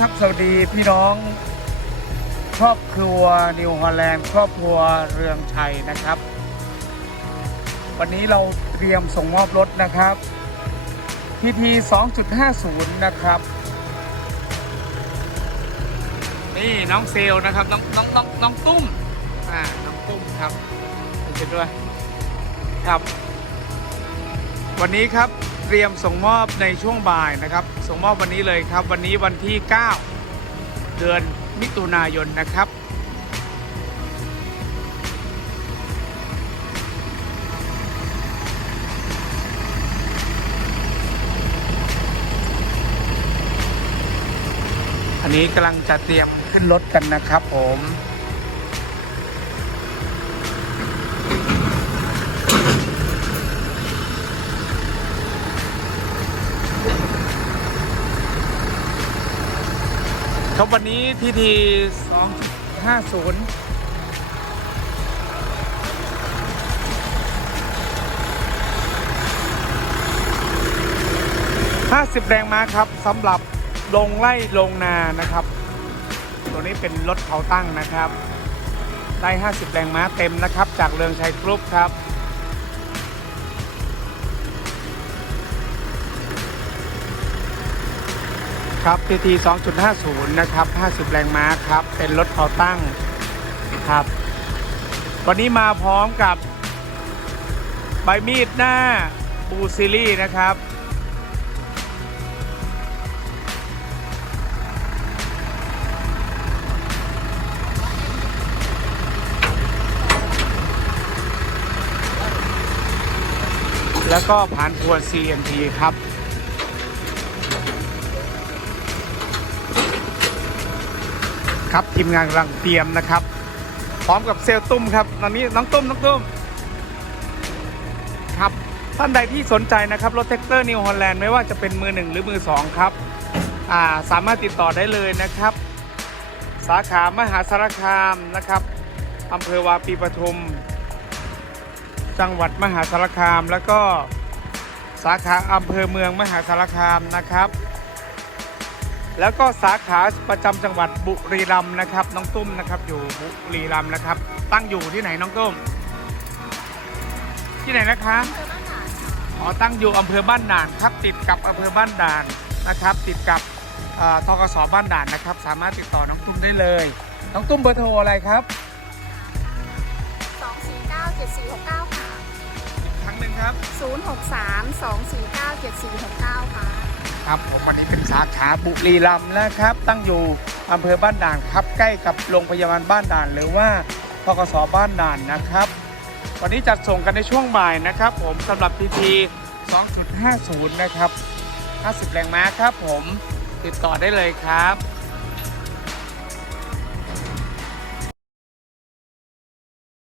ครับ สวัสดีพี่น้อง ครอบครัวนิวฮอลแลนด์ครอบครัวเรืองชัยนะครับ วันนี้เราเตรียมส่งมอบรถนะครับพีที2.50 นะครับ นี่น้องเซลนะครับ น้องน้องน้องน้องตุ้มอ่าน้องตุ้มครับไปด้วย ครับ วันนี้ครับ เตรียมส่งมอบในช่วงบ่ายนะครับ ส่งมอบวันนี้เลยครับ วันนี้วันที่ 9 เดือนมิถุนายนนะครับ อันนี้กำลังจะเตรียมขึ้นรถกันนะครับผม ครับวันนี้ทีที250 50แรงม้าครับสำหรับลงไล่ลงนานะครับ ตัวนี้เป็นรถเขาตั้งนะครับ ได้ 50 แรงม้าเต็มนะครับ จากเรืองชัยกรุ๊ปครับ ครับ TT 2.50 นะครับ 50 แรงม้าครับ เป็นรถเขาตั้งครับ วันนี้มาพร้อมกับ ใบมีดหน้าบูซิลี่นะครับ แล้วก็ผ่านทวน CNT ครับ ครับทีมงานกำลังเตรียมนะครับ พร้อมกับเซลลตุ้มครับตอนนี้น้องตุ้มน้องตุ้มครับท่านใดที่สนใจนะครับรถแท็กเตอร์นิวฮอลแลนด์ไม่ว่าจะเป็นมือหนึ่งหรือมือสองครับาสามารถติดต่อได้เลยนะครับ สาขามหาสารคามนะครับอำเภอวาปีปทุม จังหวัดมหาสารคาม แล้วก็สาขาอำเภอเมืองมหาสารคามนะครับ แล้วก็สาขาประจำจังหวัดบุรีรัมย์นะครับ น้องตุ้มนะครับอยู่บุรีรัมย์นะครับ ตั้งอยู่ที่ไหนน้องตุ้ม ที่ไหนนะคะอ๋อตั้งอยู่อำเภอบ้านด่านครับ ติดกับอำเภอบ้านด่านนะครับ ติดกับเอ่อทกสบ้านด่านนะครับ สามารถติดต่อน้องตุ้มได้เลย น้องตุ้มเบอร์โทรอะไรครับ249 7469ค่ะครั้งหนึ่งครับ063 249 7469ค่ะ ครับผมวันนี้เป็นสาขาบุรีรัมย์นะครับ ตั้งอยู่อำเภอบ้านด่านครับ ใกล้กับโรงพยาบาลบ้านด่าน หรือว่าพกสบ้านด่านนะครับ วันนี้จัดส่งกันในช่วงบ่ายนะครับ ผมสำหรับพีพี2.50 นะครับ 50 แรงม้าครับผมติดต่อได้เลยครับ